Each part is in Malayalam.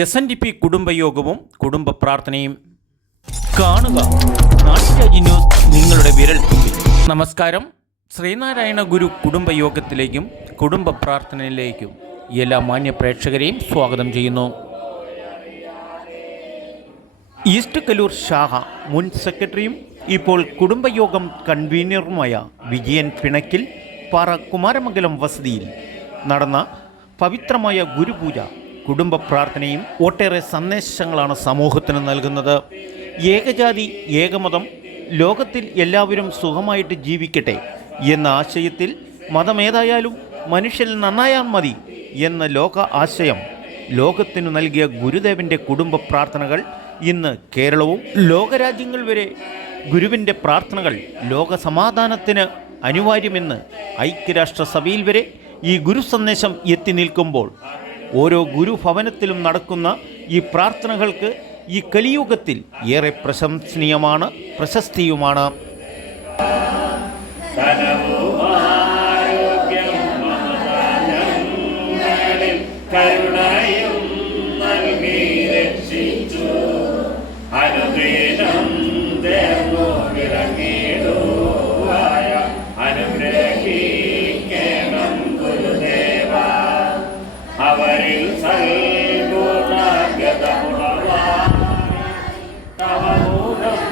എസ് എൻ ഡി പി കുടുംബയോഗവും കുടുംബ പ്രാർത്ഥനയും കാണുക. നാട്ടുരാജി ന്യൂസ് നിങ്ങളുടെ വിരൽ നമസ്കാരം. ശ്രീനാരായണ ഗുരു കുടുംബയോഗത്തിലേക്കും കുടുംബ പ്രാർത്ഥനയിലേക്കും എല്ലാ മാന്യ പ്രേക്ഷകരെയും സ്വാഗതം ചെയ്യുന്നു. ഈസ്റ്റ് കലൂർ ഷാഹ മുൻ സെക്രട്ടറിയും ഇപ്പോൾ കുടുംബയോഗം കൺവീനറുമായ വിജയൻ പിണക്കിൽ പാറ കുമാരമംഗലം വസതിയിൽ നടന്ന പവിത്രമായ ഗുരുപൂജ കുടുംബ പ്രാർത്ഥനയും ഒട്ടേറെ സന്ദേശങ്ങളാണ് സമൂഹത്തിന് നൽകുന്നത്. ഏകജാതി ഏകമതം ലോകത്തിൽ എല്ലാവരും സുഖമായിട്ട് ജീവിക്കട്ടെ എന്ന ആശയത്തിൽ മതമേതായാലും മനുഷ്യൻ നന്നായാൽ മതി എന്ന ലോക ആശയം ലോകത്തിനു നൽകിയ ഗുരുദേവന്റെ കുടുംബ പ്രാർത്ഥനകൾ ഇന്ന് കേരളവും ലോകരാജ്യങ്ങൾ വരെ ഗുരുവിന്റെ പ്രാർത്ഥനകൾ ലോക സമാധാനത്തിന് അനിവാര്യമെന്ന് ഐക്യരാഷ്ട്രസഭയിൽ വരെ ഈ ഗുരു സന്ദേശം എത്തി നിൽക്കുമ്പോൾ ഓരോ ഗുരുഭവനത്തിലും നടക്കുന്ന ഈ പ്രാർത്ഥനകൾക്ക് ഈ കലിയുഗത്തിൽ ഏറെ പ്രശംസനീയമാണ് പ്രശസ്തിയുമാണ്. amor.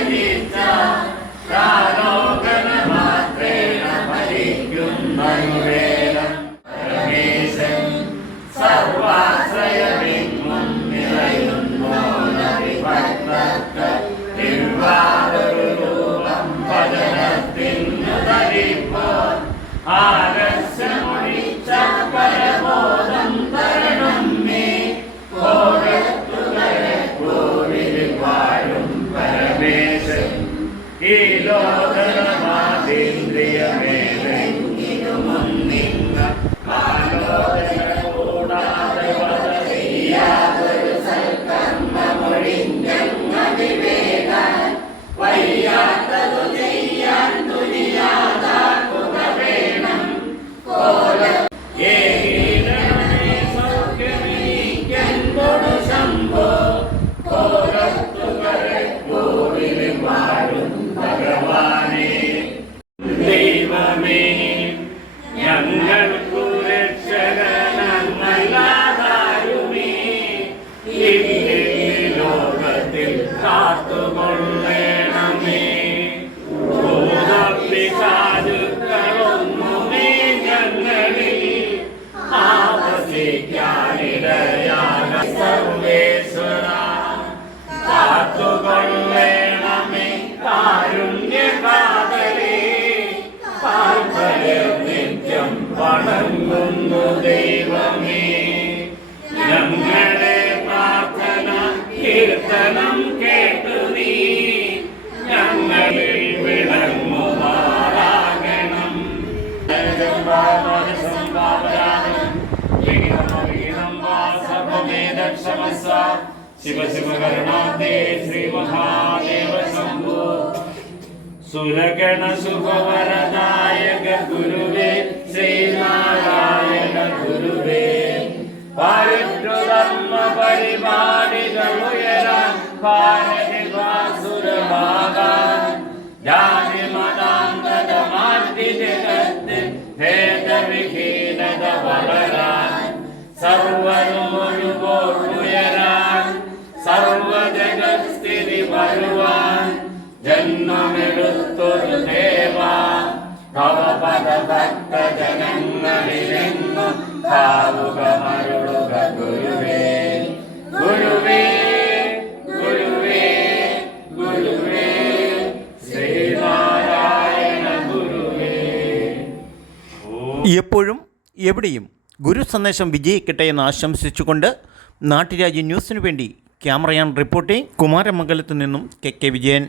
Та शिवशिवकरुणाते श्रीमहादेव शम्भो सुरगणसुभवरदायक गुरुवे श्रीनारायण गुरुवे पारिष्टुरम् परिपाणितमुयर पारिवासुरभागा जातिमदान्तमार्तिजगत् भेदविहीनदवलरा सर्वनुमा ജന്മമെടുത്തൊരു ദേവ. കവപദ ഭക്ത ജനങ്ങളിലെങ്ങും ഭാവുകമരുളുക ഗുരുവേ. ഗുരുവേ ഗുരുവേ ഗുരുവേ. ശ്രീനാരായണ ഗുരുവേ. എപ്പോഴും എവിടെയും ഗുരു സന്ദേശം വിജയിക്കട്ടെ എന്ന് ആശംസിച്ചുകൊണ്ട് നാട്ടുരാജ്യ ന്യൂസിനു വേണ്ടി ക്യാമറയാൻ റിപ്പോർട്ടിംഗ് കുമാരമംഗലത്ത് നിന്നും കെ കെ വിജയൻ.